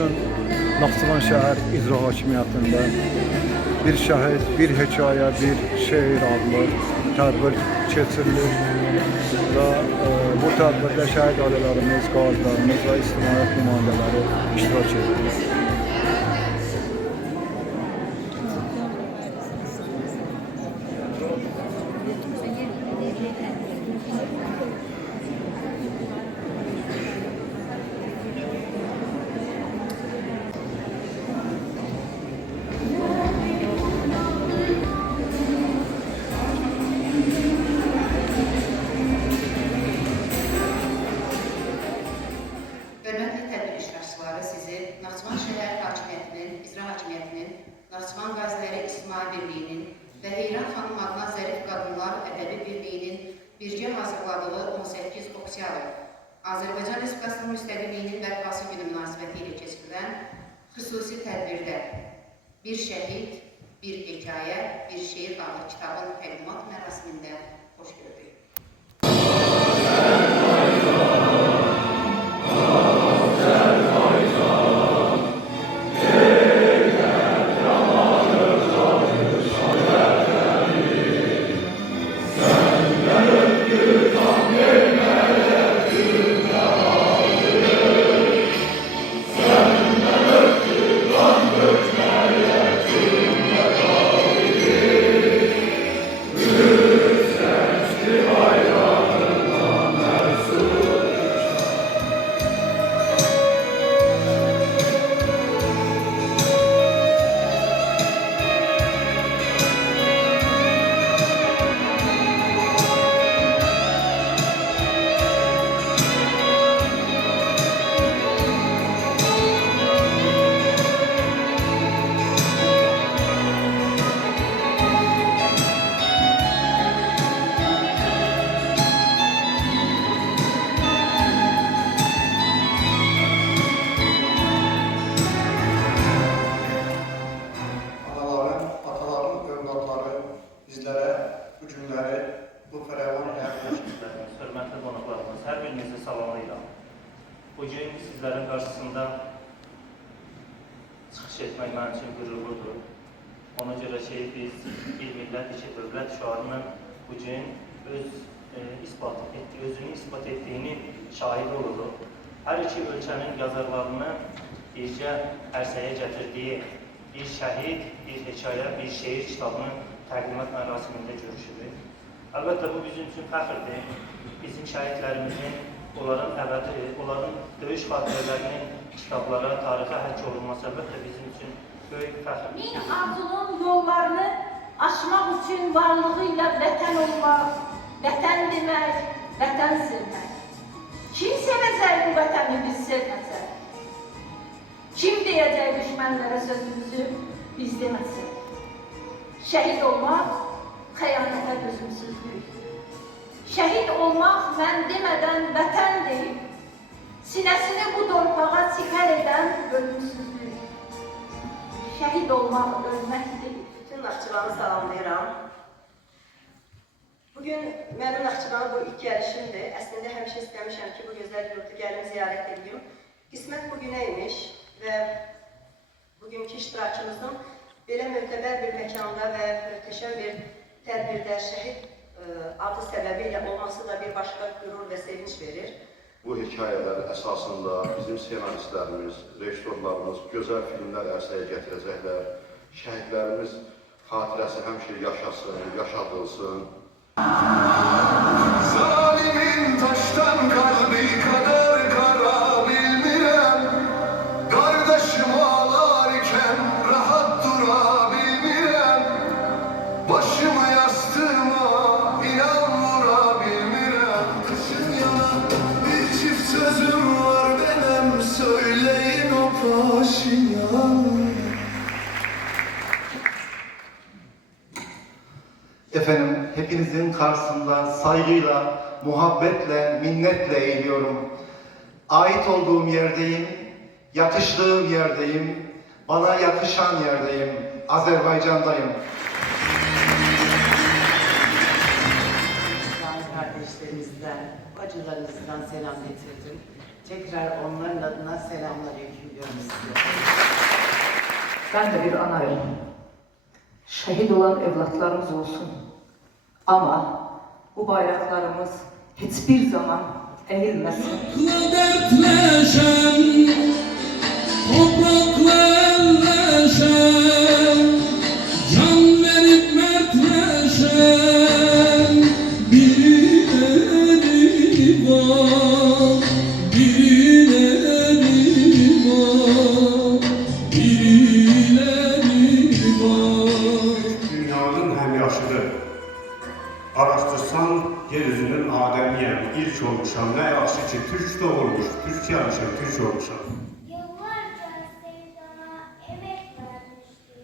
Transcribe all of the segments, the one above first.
bugün Naxçıvan şəhər icra hakimiyyətində bir şəhid, bir hekayə, bir şeir adlı tədbir keçirilir və bu tədbirdə şəhid ailələrimiz, qazilərimiz və ictimaiyyət nümayəndələri iştirak edir. Naxçıvan şəhər hakimiyyətinin, icra hakimiyyətinin, Naxçıvan Qaziləri İctimai Birliyinin və Heyran xanım adına Zərif Qadınlar Ədəbi Birliyinin birgə hazırladığı 18 oktyabr Azərbaycan Respublikasının müstəqilliyinin bərpası günü münasibəti ilə keçirilən xüsusi tədbirdə bir şəhid, bir hekayə, bir şeir adlı kitabın təqdimat mərasimində xoş gördük. Bu günləri, bu fərəvan həyatlarımız, hörmətli qonaqlarımız, hər birinizi salamlayıram. Bugün sizlərin qarşısında çıxış etmək mənim üçün qürurludur. Ona görə ki, biz bir millət iki dövlət şüarının bugün özünü ispat etdiyinin şahidi oluruq. Hər iki ölkənin yazarlarını bircə ərsəyə gətirdiyi bir şəhid, bir hekayə, bir şeir kitabının təqdimat mərasimində görüşürük. Əlbəttə, bu bizim üçün fəxrdir. Bizim şəhidlərimizin, onların döyüş xatirələrinin kitablara, tarixə həkk olunması əlbəttə bizim üçün böyük fəxrdir. Min arzunun yollarını aşmaq üçün varlığı ilə vətən olmaq, vətən demək, vətən sevmək. Kim sevəcək bu vətəni biz sevməsək? Kim deyəcək düşmənlərə sözümüzü biz deməsək? Şəhid olmaq, xəyanətə dözümsüzlük. Şəhid olmaq, mən demədən vətən deyib, sinəsini bu torpağa sipər edən ölümsüzlük. Şəhid olmaq, ölmək deyib. Bütün Naxçıvanı salamlayıram. Bugün mənim Naxçıvana bu ilk gəlişimdir. Əslində həmişə istəmişəm ki, bu gözəl yurdu gəlim, ziyarət edeyim. Qismət bugünə imiş və bugünkü iştirakımızın belə möhtəbər bir məkanda və möhtəşəm bir tədbirdə şəhid adı səbəbilə olması da bir başqa qürur və sevinç verir. Bu hekayələr əsasında bizim senaristlərimiz, rejissorlarımız gözəl filmlər ərsəyə gətirəcəklər. Şəhidlərimiz xatirəsi həmişə yaşasın, yaşadılsın. Zalimin taştan kalbi kadar kara bilmirəm, kardeşim ağlarken rahat durabilmirəm, başımı yastığıma inan vurabilmirəm. Kışın yana bir çift sözüm var benim, söyleyin o Paşinyan. Efendim, hepinizin karşısında saygıyla, muhabbetle, minnetle eğiliyorum. Ait olduğum yerdeyim, yakıştığım yerdeyim, bana yakışan yerdeyim, Azerbaycan'dayım. Kardeşlerimizden, bacılarımızdan selam getirdim. Tekrar onların adına selamünaleyküm diyorum size. Ben de bir anayım. Şehit olan evlatlarımız olsun. Ama bu bayraklarımız hiçbir zaman eğilmesin. Dertleşen, toprakla elleşen, can verip mertleşen, birileri var, birileri var, birileri var. Dünyanın həmyaşıdır. Araşdırsan, yeryüzünün Adəmiyəm, ilk olmuşam. Nə yaxşı ki, Türk doğulmuş, Türk yanmışam, Türk olmuşam. Yıllarca sevdana emek vermişti.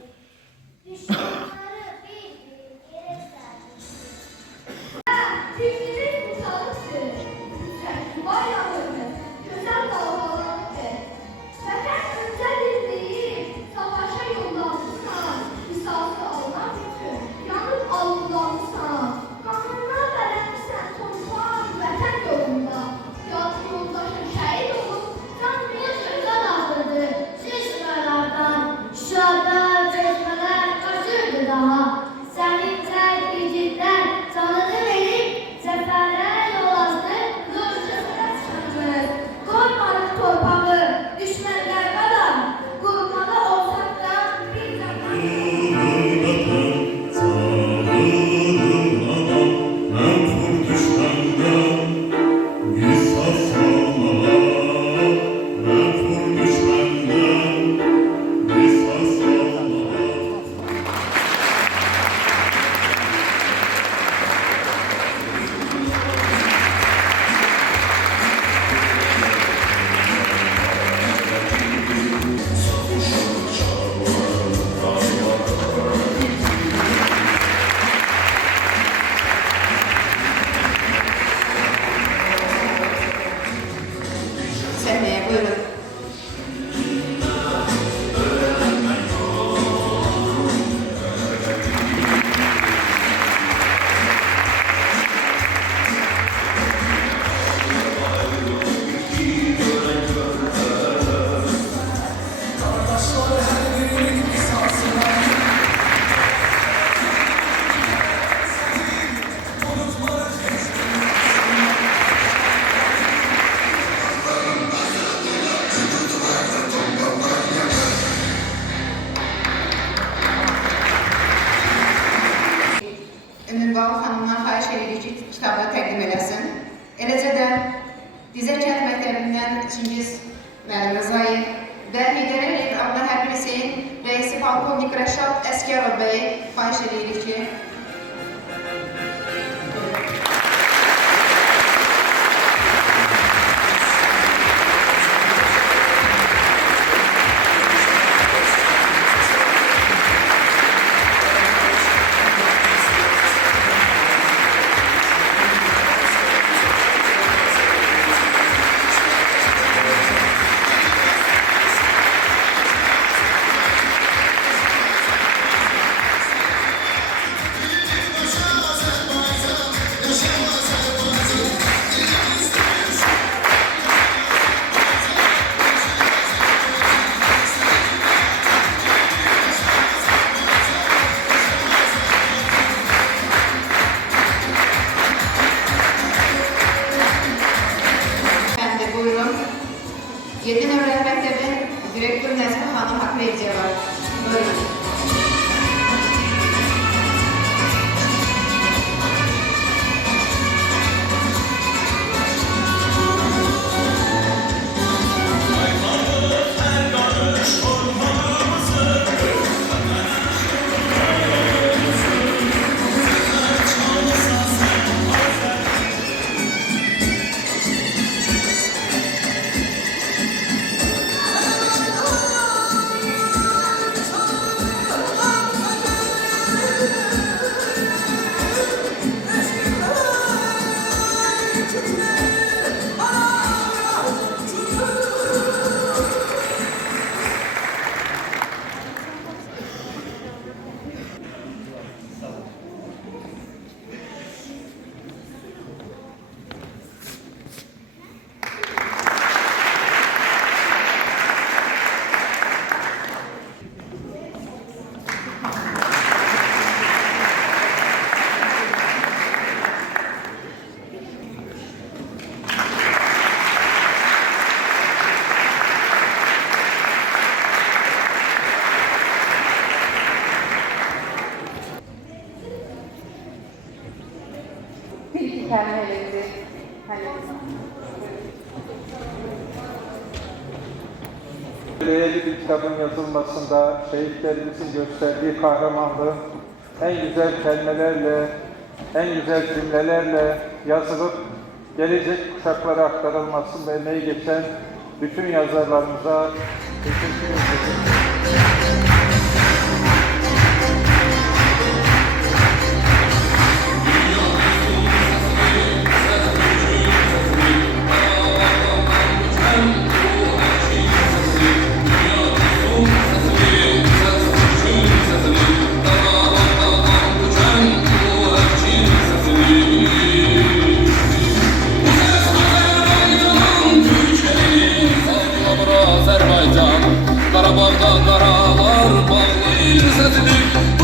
Düşmanları bir yere sermişti. Fikrimiz musallıktı. Yüksek bayrağımız güzel dalgalandı. Vatan özel değil, savaşa yollanmışsan, misafir almak için yanıp alınlanmışsan. Kanunlar verenmişsen toprağın vatan yolunda. Yazı yoldaşın şehit olup canını gözden aldırdı. Çeşmelerden şurada çeşmeler kaçırdı daha. Senin terkicinden canını verip seferlere yol açtı. Zorcasına çıkmış. Koymadık torpağı düşmanlar kadar. Kurmada olsak da bir zaman. Sahneye buyurun. Ünlübal xanımdan xahiş edirik ki, kitabı təqdim eləsin. Eləcə də Dizə Kənd Məktəbindən Çingiz müəllim Rızayev və Heydər Əliyev adlı hərbi liseyin rəisi polkovnik Rəşad Əskərov bəyi xahiş edirik ki, buyurun. 7 nömrəli məktəbin direktor Nəzmi xanım Haqverdiyə var. Buyurun. kelimelerinizi Değerli bir kitabın yazılmasında şehitlerimizin gösterdiği kahramanlığın en güzel kelimelerle, en güzel cümlelerle yazılıp gelecek kuşaklara aktarılmasında emeği geçen bütün yazarlarımıza teşekkür ederim. Azerbaycan, Qarabağda qaralar bağlı il səsidir.